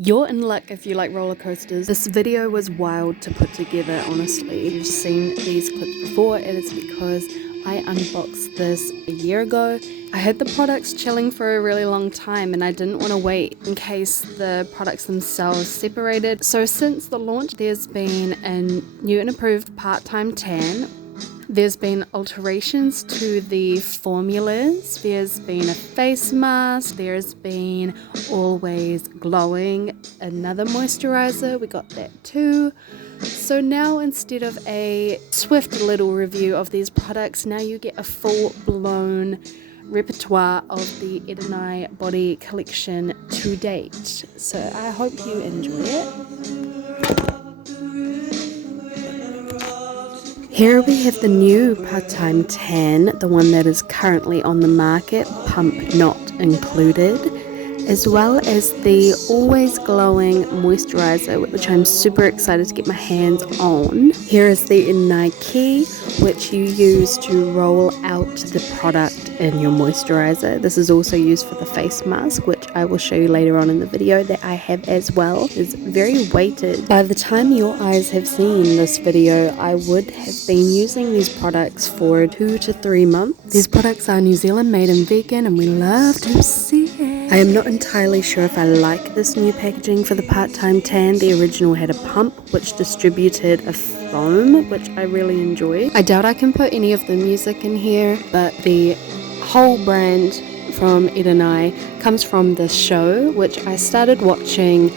You're in luck if you like roller coasters. This video was wild to put together, honestly. If you've seen these clips before, it is because I unboxed this a year ago. I had the products chilling for a really long time and I didn't want to wait in case the products themselves separated. So since the launch, there's been a new and improved part-time tan. There's been alterations to the formulas. There's been a face mask. There's been always glowing, another moisturizer. We got that too. So now instead of a swift little review of these products, now you get a full-blown repertoire of the Leigh-vii body collection to date. So I hope you enjoy it. Here we have the new part-time tan, the one that is currently on the market, pump not included, as well as the always glowing moisturizer, which I'm super excited to get my hands on. Here is the Leigh-vii key, which you use to roll out the product in your moisturizer. This is also used for the face mask, which I will show you later on in the video that I have as well. It's very weighted. By the time your eyes have seen this video, I would have been using these products for 2 to 3 months. These products are New Zealand made and vegan, and we love to see it. I am not entirely sure if I like this new packaging for the part-time tan. The original had a pump which distributed a foam, which I really enjoy. I doubt I can put any of the music in here, but the whole brand from Leigh-vii comes from this show, which I started watching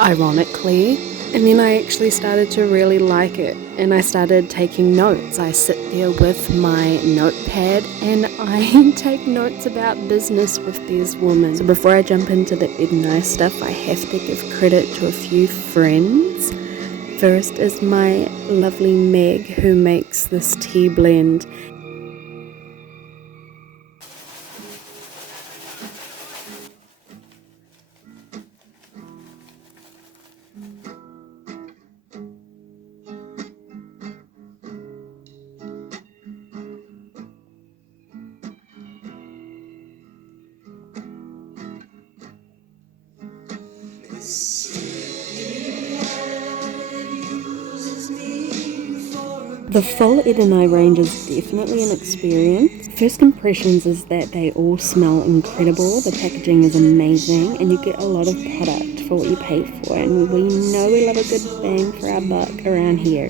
ironically, and then I actually started to really like it, and I started taking notes. I sit there with my notepad and I take notes about business with these women. So before I jump into the Leigh-vii stuff, I have to give credit to a few friends. First is my lovely Meg, who makes this tea blend. The full Leigh-vii range is definitely an experience. First impressions is that they all smell incredible, the packaging is amazing, and you get a lot of product for what you pay for, and we know we love a good bang for our buck around here.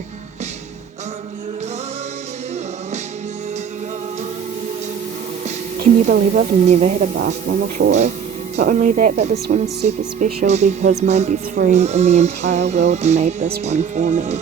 Can you believe I've never had a bath bomb before? Not only that, but this one is super special because my best friend in the entire world made this one for me.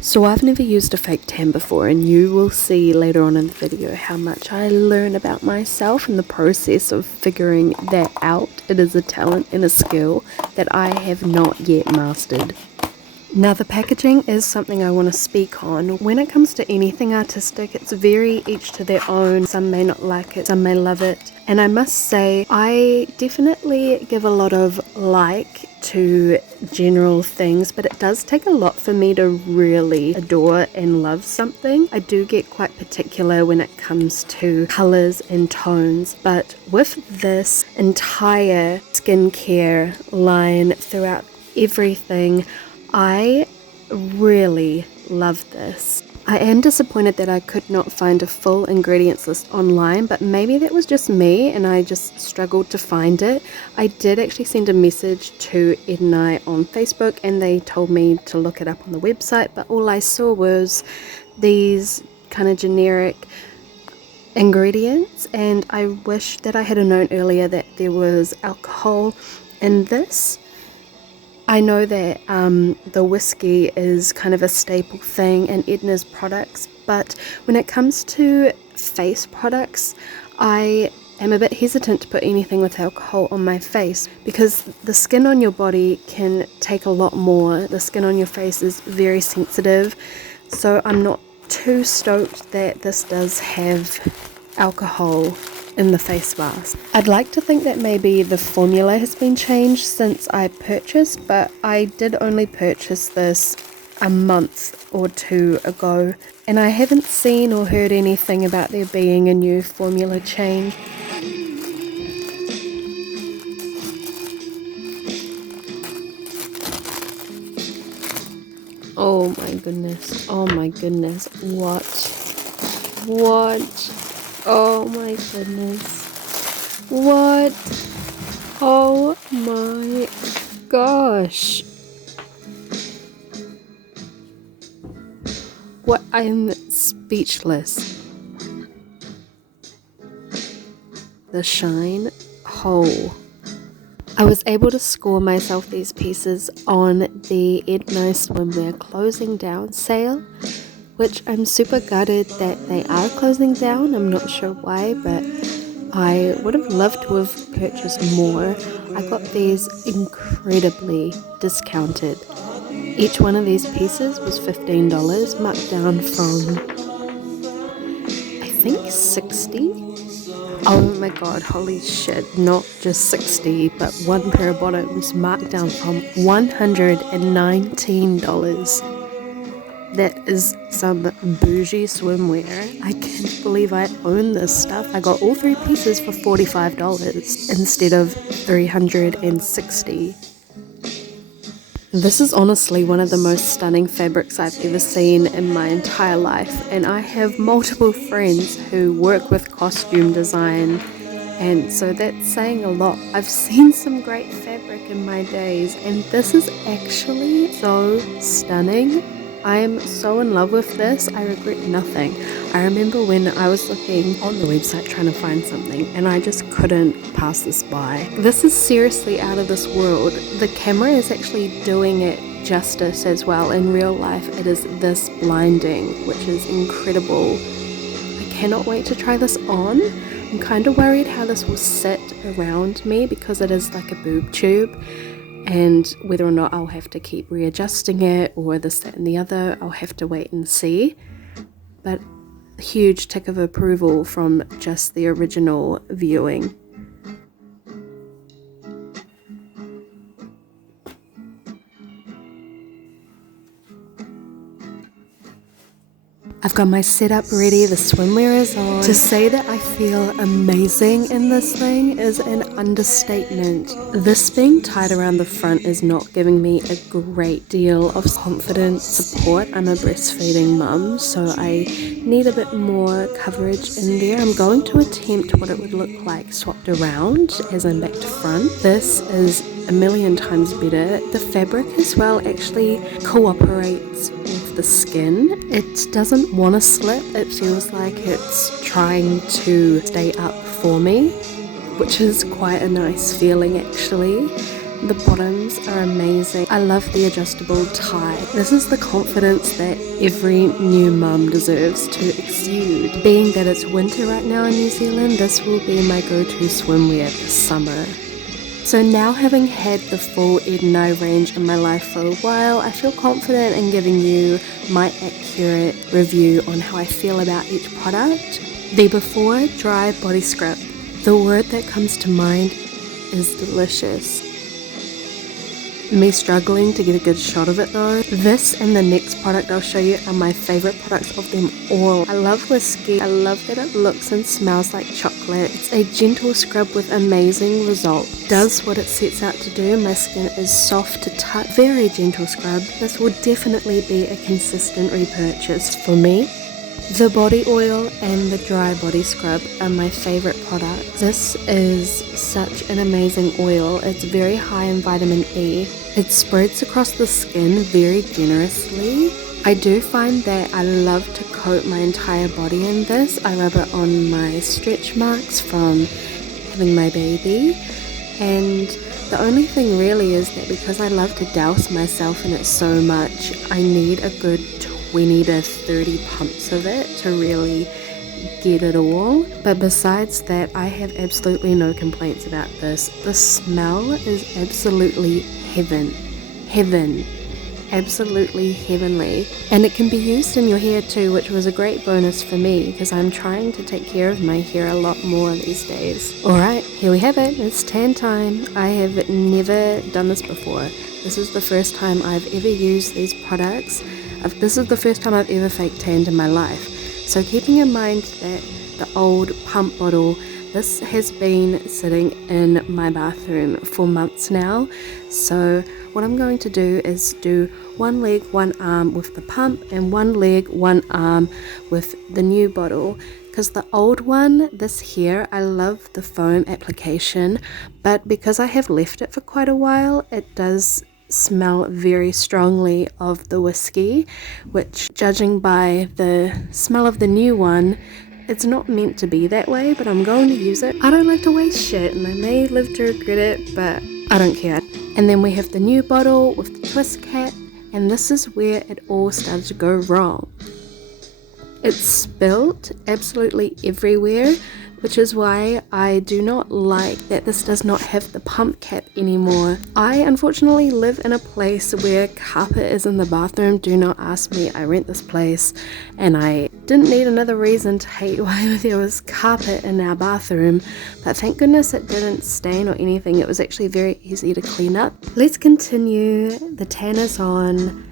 So I've never used a fake tan before, and you will see later on in the video how much I learn about myself in the process of figuring that out. It is a talent and a skill that I have not yet mastered. Now the packaging is something I want to speak on. When it comes to anything artistic, it's very each to their own. Some may not like it, some may love it. And I must say, I definitely give a lot of like to general things, but it does take a lot for me to really adore and love something. I do get quite particular when it comes to colors and tones, but with this entire skincare line throughout everything, I really love this. I am disappointed that I could not find a full ingredients list online, but maybe that was just me and I just struggled to find it. I did actually send a message to Leigh-vii on Facebook and they told me to look it up on the website, but all I saw was these kind of generic ingredients, and I wish that I had known earlier that there was alcohol in this. I know that the whiskey is kind of a staple thing in Leigh-vii's products, but when it comes to face products, I am a bit hesitant to put anything with alcohol on my face because the skin on your body can take a lot more. The skin on your face is very sensitive, so I'm not too stoked that this does have alcohol in the face mask. I'd like to think that maybe the formula has been changed since I purchased, but I did only purchase this a month or two ago, and I haven't seen or heard anything about there being a new formula change. Oh my goodness, oh my goodness, what, oh my goodness, what, oh my gosh, what, I'm speechless. The shine, oh. I was able to score myself these pieces on the Edna Swimwear closing down sale, which I'm super gutted that they are closing down. I'm not sure why, but I would have loved to have purchased more. I got these incredibly discounted. Each one of these pieces was $15, marked down from, I think, 60. Oh my god, holy shit, not just 60, but one pair of bottoms marked down from $119. That is some bougie swimwear. I can't believe I own this stuff. I got all three pieces for $45 instead of $360. This is honestly one of the most stunning fabrics I've ever seen in my entire life, and I have multiple friends who work with costume design, and so that's saying a lot. I've seen some great fabric in my days, and this is actually so stunning. I am so in love with this. I regret nothing. I remember when I was looking on the website trying to find something and I just couldn't pass this by. This is seriously out of this world. The camera is actually doing it justice as well. In real life it is this blinding, which is incredible. I cannot wait to try this on. I'm kind of worried how this will sit around me because it is like a boob tube, and whether or not I'll have to keep readjusting it or this, that and the other, I'll have to wait and see. But a huge tick of approval from just the original viewing. I've got my setup ready, the swimwear is on. To say that I feel amazing in this thing is an understatement. This being tied around the front is not giving me a great deal of confidence, support. I'm a breastfeeding mum, so I need a bit more coverage in there. I'm going to attempt what it would look like swapped around as I'm back to front. This is a million times better. The fabric as well actually cooperates with the skin. It doesn't want to slip. It feels like it's trying to stay up for me, which is quite a nice feeling actually. The bottoms are amazing. I love the adjustable tie. This is the confidence that every new mum deserves to exude. Being that it's winter right now in New Zealand, this will be my go-to swimwear this summer. So now, having had the full Edna range in my life for a while, I feel confident in giving you my accurate review on how I feel about each product. The Before Dry Body Scrub. The word that comes to mind is delicious. Me struggling to get a good shot of it though. This and the next product I'll show you are my favorite products of them all. I love whiskey. I love that it looks and smells like chocolate. It's a gentle scrub with amazing results. Does what it sets out to do. My skin is soft to touch. Very gentle scrub. This will definitely be a consistent repurchase for me. The body oil and the dry body scrub are my favorite products. This is such an amazing oil. It's very high in vitamin E. It spreads across the skin very generously. I do find that I love to coat my entire body in this. I rub it on my stretch marks from having my baby, and the only thing really is that because I love to douse myself in it so much, I need a good 20 to 30 pumps of it to really get it all. But besides that, I have absolutely no complaints about this. The smell is absolutely heaven, absolutely heavenly. And it can be used in your hair too, which was a great bonus for me because I'm trying to take care of my hair a lot more these days. Alright, here we have it. It's tan time. I have never done this before. This is the first time I've ever used these products. This is the first time I've ever fake tanned in my life. So keeping in mind that the old pump bottle, this has been sitting in my bathroom for months now. So what I'm going to do is do one leg, one arm with the pump, and one leg, one arm with the new bottle. Because the old one, this here, I love the foam application, but because I have left it for quite a while, it does smell very strongly of the whiskey, which, judging by the smell of the new one, it's not meant to be that way, but I'm going to use it. I don't like to waste shit, and I may live to regret it, but I don't care. And then we have the new bottle with the twist cap, and this is where it all started to go wrong. It's spilt absolutely everywhere, which is why I do not like that this does not have the pump cap anymore. I unfortunately live in a place where carpet is in the bathroom. Do not ask me, I rent this place, and I didn't need another reason to hate why there was carpet in our bathroom, but thank goodness it didn't stain or anything. It was actually very easy to clean up. Let's continue. The tan is on.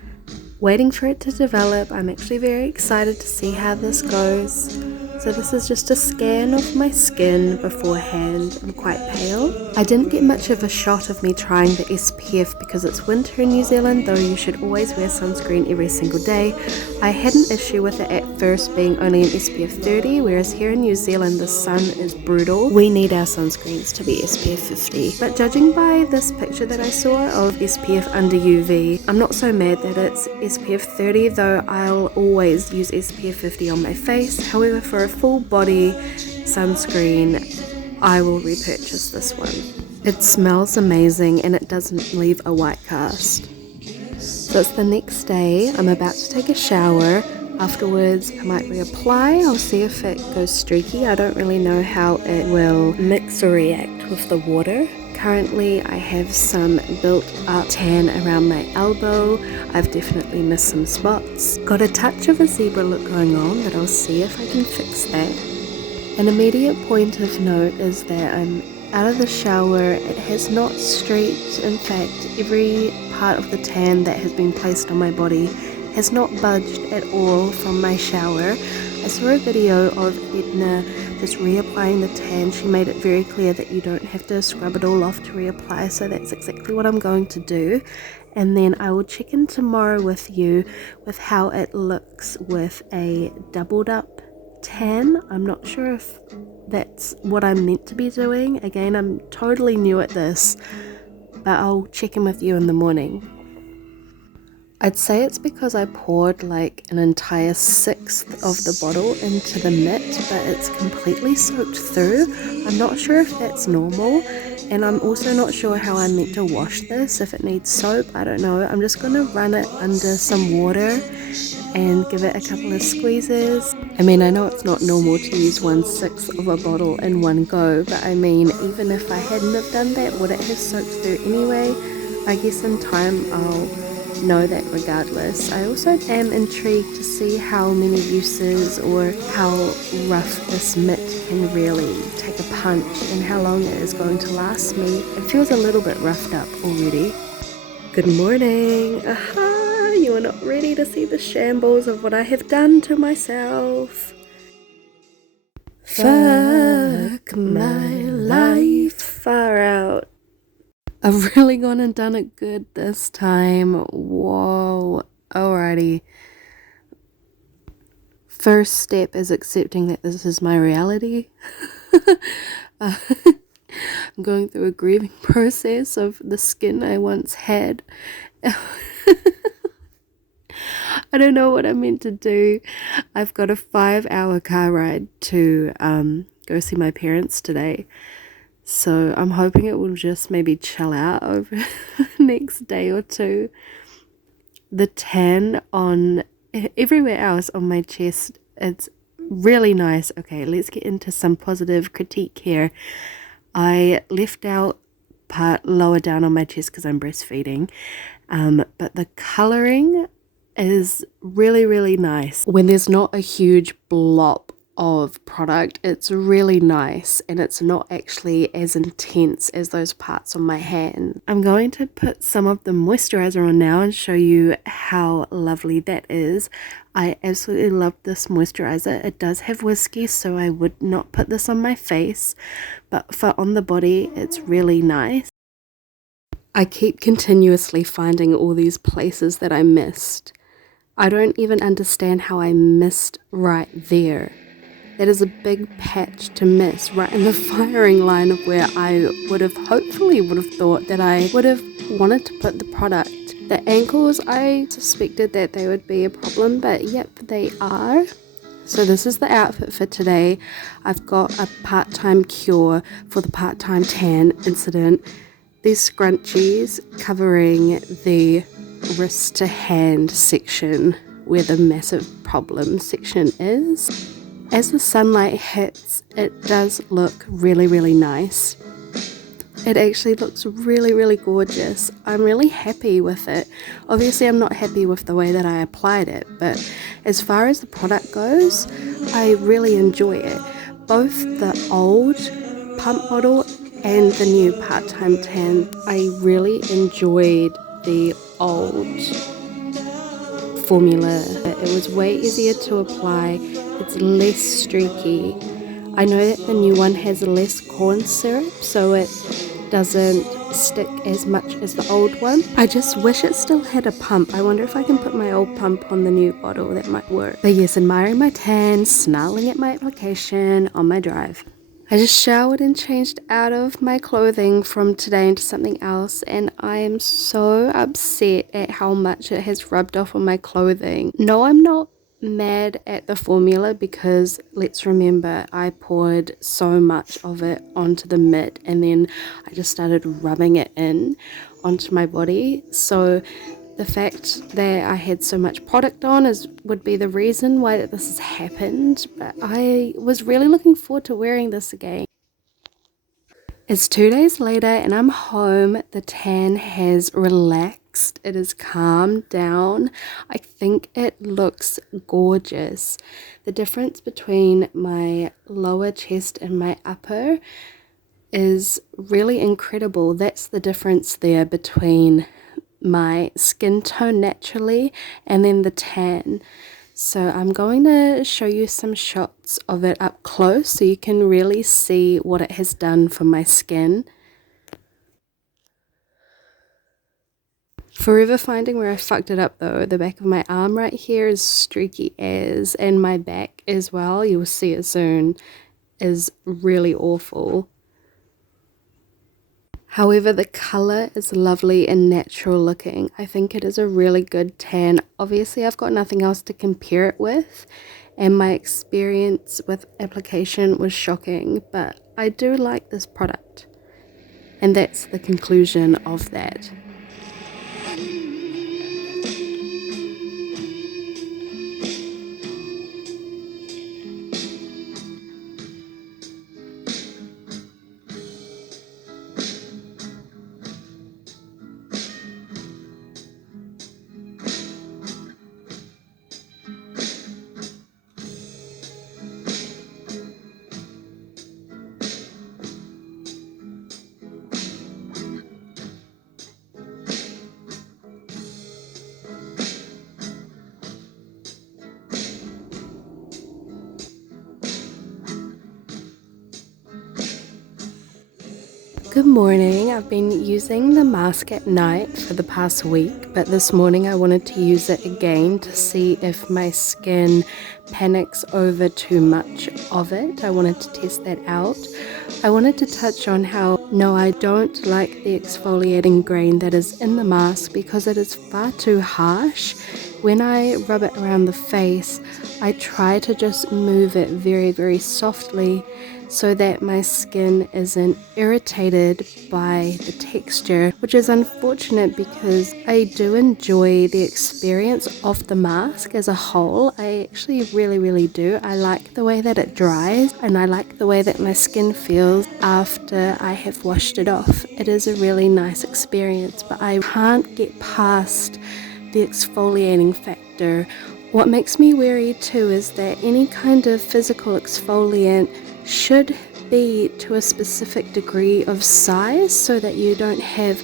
Waiting for it to develop. I'm actually very excited to see how this goes. So this is just a scan of my skin beforehand. I'm quite pale. I didn't get much of a shot of me trying the SPF because it's winter in New Zealand, though you should always wear sunscreen every single day. I had an issue with it at first being only an SPF 30, whereas here in New Zealand the sun is brutal. We need our sunscreens to be SPF 50. But judging by this picture that I saw of SPF under UV, I'm not so mad that it's SPF 30, though I'll always use SPF 50 on my face. However, for a full body sunscreen, I will repurchase this one. It smells amazing and it doesn't leave a white cast. So it's the next day. I'm about to take a shower. Afterwards, I might reapply. I'll see if it goes streaky. I don't really know how it will mix or react with the water. Currently, I have some built up tan around my elbow. I've definitely missed some spots. Got a touch of a zebra look going on, but I'll see if I can fix that. An immediate point of note is that I'm out of the shower. It has not streaked. In fact, every part of the tan that has been placed on my body has not budged at all from my shower. I saw a video of Edna just reapplying the tan. She made it very clear that you don't have to scrub it all off to reapply, so that's exactly what I'm going to do. And then I will check in tomorrow with you with how it looks with a doubled up tan. I'm not sure if that's what I'm meant to be doing. Again, I'm totally new at this, but I'll check in with you in the morning. I'd say it's because I poured like an entire sixth of the bottle into the mitt, but it's completely soaked through. I'm not sure if that's normal, and I'm also not sure how I'm meant to wash this, if it needs soap, I don't know. I'm just going to run it under some water and give it a couple of squeezes. I mean, I know it's not normal to use 1/6 of a bottle in one go, but I mean, even if I hadn't have done that, would it have soaked through anyway? I guess in time I'll know that regardless. I also am intrigued to see how many uses or how rough this mitt can really take a punch and how long it is going to last me. It feels a little bit roughed up already. Good morning. Aha! You are not ready to see the shambles of what I have done to myself. Fuck my life. Far out. I've really gone and done it good this time. Whoa. Alrighty. First step is accepting that this is my reality. I'm going through a grieving process of the skin I once had. I don't know what I'm meant to do. I've got a 5-hour car ride to go see my parents today. So I'm hoping it will just maybe chill out over the next day or two. The tan on everywhere else on my chest, it's Really nice. Okay, let's get into some positive critique here. I left out part lower down on my chest because I'm breastfeeding, but the colouring is really, really nice. When there's not a huge blob of product, it's really nice and it's not actually as intense as those parts on my hand. I'm going to put some of the moisturizer on now and show you how lovely that is. I absolutely love this moisturizer. It does have whiskey, so I would not put this on my face, but for on the body, it's really nice. I keep continuously finding all these places that I missed. I don't even understand how I missed right there. That is a big patch to miss right in the firing line of where I would have thought that I would have wanted to put the product. The ankles, I suspected that they would be a problem, but yep, they are. So this is the outfit for today. I've got a part-time cure for the part-time tan incident. These scrunchies covering the wrist to hand section where the massive problem section is. As the sunlight hits, it does look really, really nice. It actually looks really, really gorgeous. I'm really happy with it. Obviously, I'm not happy with the way that I applied it, but as far as the product goes, I really enjoy it. Both the old pump bottle and the new part-time tan, I really enjoyed the old formula. It was way easier to apply. It's less streaky. I know that the new one has less corn syrup, so it doesn't stick as much as the old one. I just wish it still had a pump. I wonder if I can put my old pump on the new bottle. That might work. But yes, admiring my tan, snarling at my application on my drive. I just showered and changed out of my clothing from today into something else, and I am so upset at how much it has rubbed off on my clothing. No, I'm not mad at the formula because let's remember I poured so much of it onto the mitt and then I just started rubbing it in onto my body. So the fact that I had so much product on would be the reason why this has happened, but I was really looking forward to wearing this again. It's 2 days later and I'm home. The tan has relaxed. It has calmed down. I think it looks gorgeous. The difference between my lower chest and my upper is really incredible. That's the difference there between my skin tone naturally and then the tan. So I'm going to show you some shots of it up close so you can really see what it has done for my skin. Forever finding where I fucked it up though. The back of my arm right here is streaky as, and my back as well, you'll see it soon, is really awful. However, the colour is lovely and natural looking. I think it is a really good tan. Obviously, I've got nothing else to compare it with, and my experience with application was shocking, but I do like this product. And that's the conclusion of that. Good morning. I've been using the mask at night for the past week, but this morning I wanted to use it again to see if my skin panics over too much of it. I wanted to test that out. I wanted to touch on how, no, I don't like the exfoliating grain that is in the mask because it is far too harsh. When I rub it around the face, I try to just move it very, very softly so that my skin isn't irritated by the texture, which is unfortunate because I do enjoy the experience of the mask as a whole. I actually really do. I like the way that it dries, and I like the way that my skin feels after I have washed it off. It is a really nice experience, but I can't get past the exfoliating factor. What makes me wary too is that any kind of physical exfoliant should be to a specific degree of size so that you don't have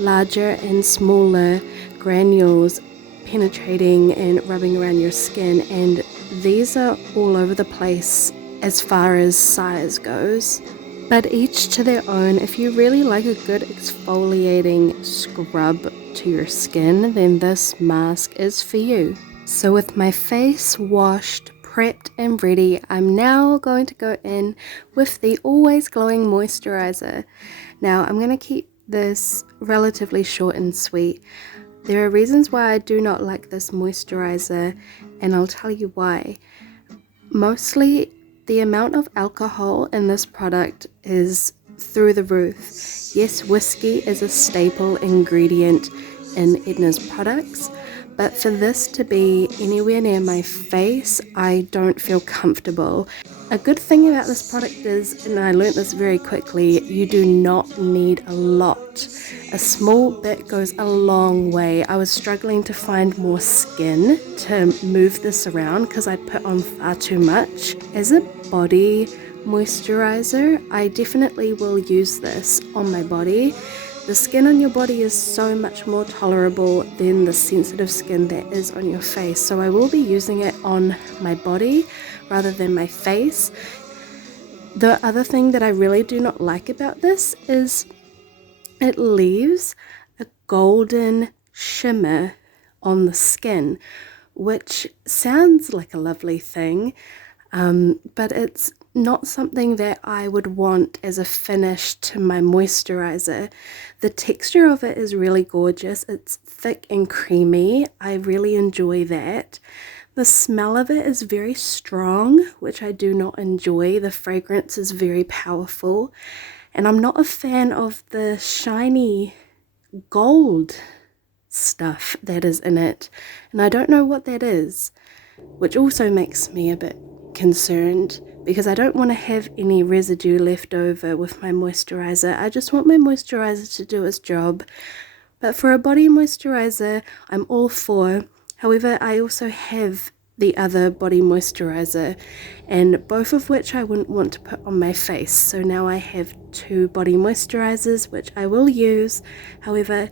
larger and smaller granules penetrating and rubbing around your skin, and these are all over the place as far as size goes. But each to their own. If you really like a good exfoliating scrub to your skin, then this mask is for you. So with my face washed, prepped and ready, I'm now going to go in with the Always Glowing Moisturizer. Now I'm going to keep this relatively short and sweet. There are reasons why I do not like this moisturizer, and I'll tell you why. Mostly the amount of alcohol in this product is through the roof. Yes, whiskey is a staple ingredient in Edna's products, but for this to be anywhere near my face, I don't feel comfortable. A good thing about this product is, and I learned this very quickly, you do not need a lot. A small bit goes a long way. I was struggling to find more skin to move this around because I put on far too much. As a body moisturizer, I definitely will use this on my body. The skin on your body is so much more tolerable than the sensitive skin that is on your face, so I will be using it on my body rather than my face. The other thing that I really do not like about this is it leaves a golden shimmer on the skin, which sounds like a lovely thing, but it's not something that I would want as a finish to my moisturizer. The texture of it is really gorgeous. It's thick and creamy. I really enjoy that. The smell of it is very strong, which I do not enjoy. The fragrance is very powerful, and I'm not a fan of the shiny gold stuff that is in it, and I don't know what that is, which also makes me a bit concerned because I don't want to have any residue left over with my moisturizer. I just want my moisturizer to do its job. But for a body moisturizer, I'm all for. However, I also have the other body moisturizer, and both of which I wouldn't want to put on my face. So now I have two body moisturizers, which I will use. However,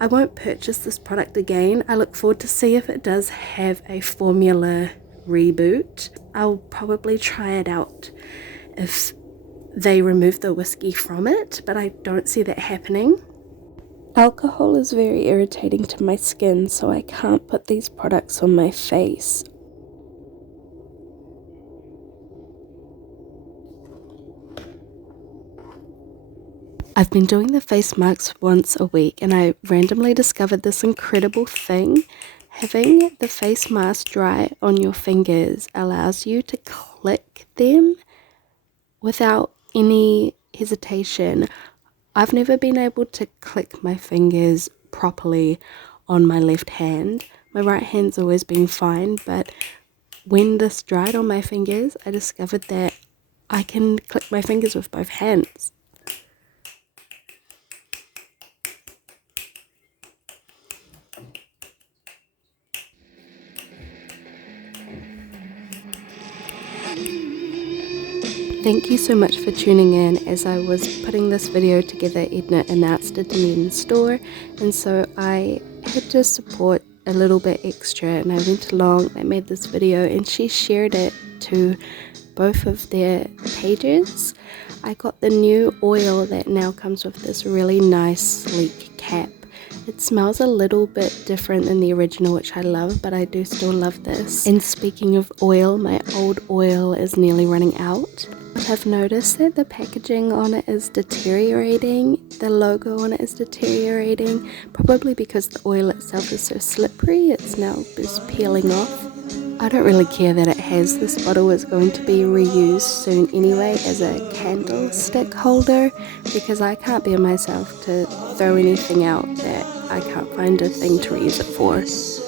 I won't purchase this product again. I look forward to see if it does have a formula reboot. I'll probably try it out if they remove the whiskey from it, but I don't see that happening. Alcohol is very irritating to my skin, so I can't put these products on my face. I've been doing the face masks once a week, and I randomly discovered this incredible thing. Having the face mask dry on your fingers allows you to click them without any hesitation. I've never been able to click my fingers properly on my left hand. My right hand's always been fine, but when this dried on my fingers, I discovered that I can click my fingers with both hands. Thank you so much for tuning in. As I was putting this video together, Edna announced it to me in the store, and so I had to support a little bit extra, and I went along and made this video, and she shared it to both of their pages. I got the new oil that now comes with this really nice sleek cap. It smells a little bit different than the original, which I love, but I do still love this. And speaking of oil, my old oil is nearly running out. I've noticed that the packaging on it is deteriorating. The logo on it is deteriorating, probably because the oil itself is so slippery. It's now just peeling off. I don't really care that it has this bottle. It's going to be reused soon anyway as a candlestick holder, because I can't bear myself to throw anything out that I can't find a thing to reuse it for.